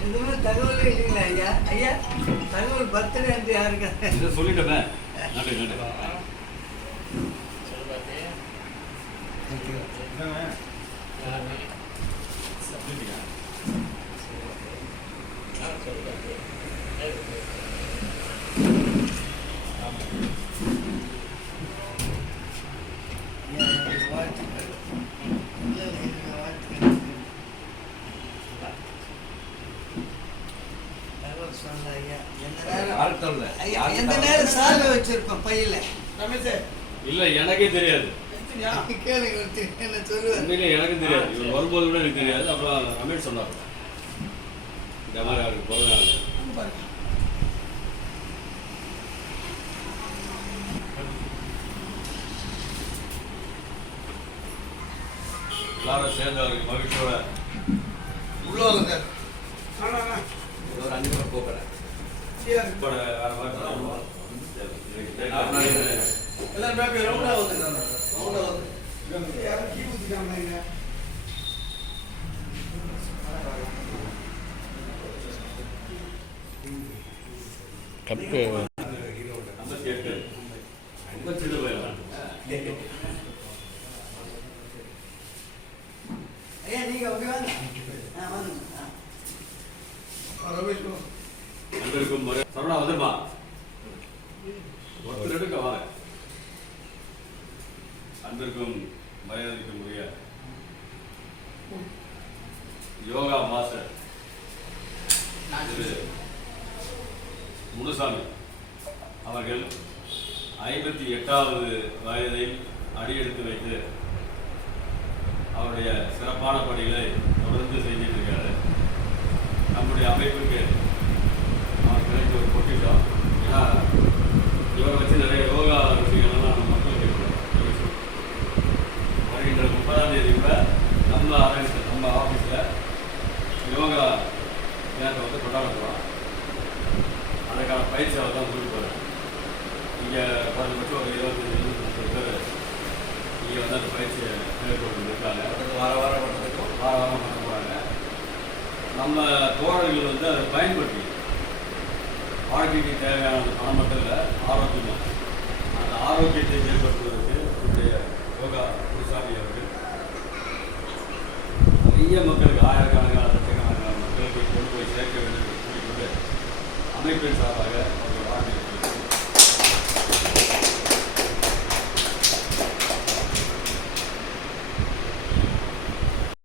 எதுவுமே தகவல் இல்லைங்களா ஐயா. ஐயா தகவல் பர்த்டே வந்து யாருக்கு? இதை சொன்ன ஐயா எந்த நேரம் ஐயா எந்த நேரம் சால்வை வச்சிருப்போம் பையில? ரமேஷ் இல்ல எனக்கே தெரியாது. கேளுங்க என்ன சொல்லுவார் உண்மையிலே எனக்கும் தெரியாது. இவர் வரும்போது கூட எனக்கு தெரியாது. அப்புறம் ரமேஷ் சொன்னார். இந்த மாதிரி அவருக்கு பிறந்த நாள் எல்லாரும் சேர்ந்து அவருக்கு மகிழ்ச்சியோட உள்ள வாங்க எல்லாரும் பேப்பர் ரவுண்டா வந்து ரவுண்டா வந்து கப்பு ஐயா நீங்க வாங்க ஆ வாங்க ஆ. ரமேஷ் சரவணா வந்துருமா? ஒருத்தர் எடுக்க வாங்க. அன்பிற்கும் மரியாதைக்கும் யோகா மாஸ்டர் திரு முனுசாமி அவர்கள் ஐம்பத்தி எட்டாவது வயதில் அடியெடுத்து வைத்து அவருடைய சிறப்பான பணிகளை தொடர்ந்து செய்கின்றனர் முப்பதாம் தேதி கூட நம்ம அரசு நம்ம ஆஃபீஸில் யோகா தினத்தை வந்து கொண்டாட போகிறோம் அதுக்கான பயிற்சி அவர் தான் கூட்டிட்டு போகிறேன் இங்கே குறைஞ்சபட்சம் ஒரு இருபத்தஞ்சி முப்பது பேர் இங்கே வந்து அந்த பயிற்சியை மேற்கொண்டு இருக்காங்க. வார வாரம் பண்ணுறதுக்கும் வார வாரம் பண்ண போகிறாங்க நம்ம தோழர்கள் வந்து அதை பயன்படுத்தி வாழ்க்கைக்கு தேவையான அந்த பணம் மட்டும் இல்லை ஆரோக்கியம் அந்த ஆரோக்கியத்தை மேம்படுத்துவதற்கு நம்முடைய யோகா குருசாமி அவர்கள் நிறைய மக்களுக்கு ஆயிரக்கணக்கான லட்சக்கணக்கான மக்களுக்கு கொண்டு போய் சேர்க்க வேண்டும் என்று கூறிக்கொண்டு அமைப்பின் சார்பாக